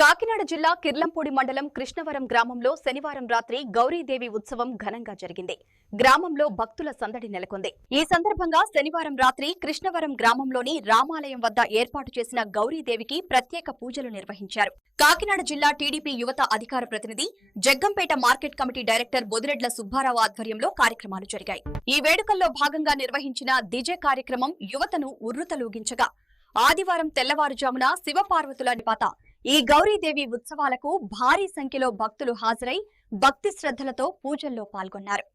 కాకినాడ జిల్లా కిర్లంపూడి మండలం కృష్ణవరం గ్రామంలో శనివారం రాత్రి గౌరీదేవి ఉత్సవం ఘనంగా జరిగింది. గ్రామంలో భక్తుల సందడి నెలకొంది. ఈ సందర్భంగా శనివారం రాత్రి కృష్ణవరం గ్రామంలోని రామాలయం వద్ద ఏర్పాటు చేసిన గౌరీదేవికి ప్రత్యేక పూజలు నిర్వహించారు. కాకినాడ జిల్లా టీడీపీ యువత అధికార ప్రతినిధి, Jaggampeta market committee director Bodireddla Subbarao ఆధ్వర్యంలో కార్యక్రమాలు జరిగాయి. ఈ వేడుకల్లో భాగంగా నిర్వహించిన డిజే కార్యక్రమం యువతను ఉర్రూతలూగించగా ఆదివారం తెల్లవారుజామున శివపార్వతుల నిపాత ఈ గౌరీదేవి ఉత్సవాలకు భారీ సంఖ్యలో భక్తులు హాజరై భక్తి శ్రద్ధలతో పూజల్లో పాల్గొన్నారు.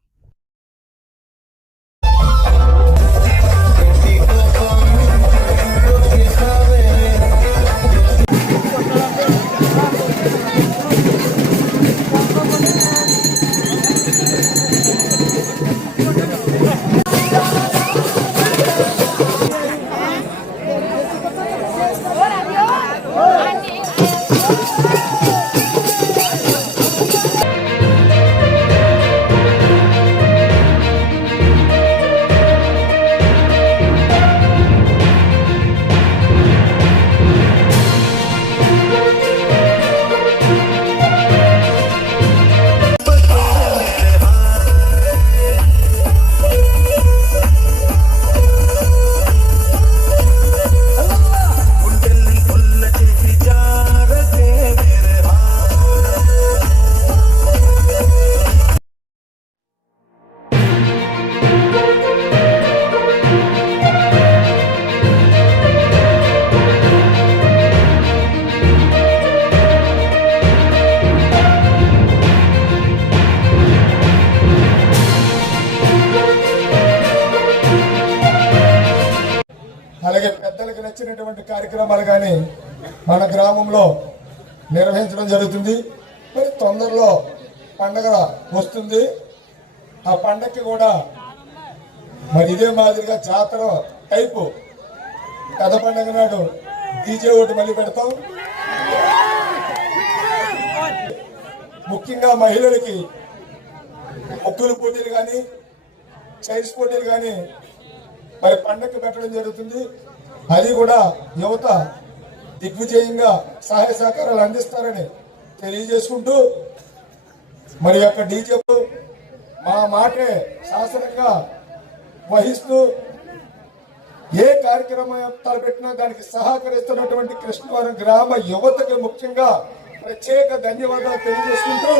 అలాగే పెద్దలకు నచ్చినటువంటి కార్యక్రమాలు కానీ మన గ్రామంలో నిర్వహించడం జరుగుతుంది. మరి తొందరలో పండగ వస్తుంది. ఆ పండగకి కూడా మరి ఇదే మాదిరిగా జాతర టైపు పెద్ద పండగ నాడు డీజే ఒకటి మళ్ళీ పెడతాం. ముఖ్యంగా మహిళలకి ముగ్గులు పోటీలు కానీ చైర్స్ పోటీలు కానీ మరి పండగ పెట్టడం జరుగుతుంది. అది కూడా యువత దిగ్విజయంగా సహాయ సహకారాలు అందిస్తారని తెలియజేసుకుంటూ మరి యొక్క డీజే మా మాటే శాసనంగా వహిస్తూ ఏ కార్యక్రమం తలపెట్టినా దానికి సహకరిస్తున్నటువంటి కృష్ణవరం గ్రామ యువతకి ముఖ్యంగా ప్రత్యేక ధన్యవాదాలు తెలియజేసుకుంటూ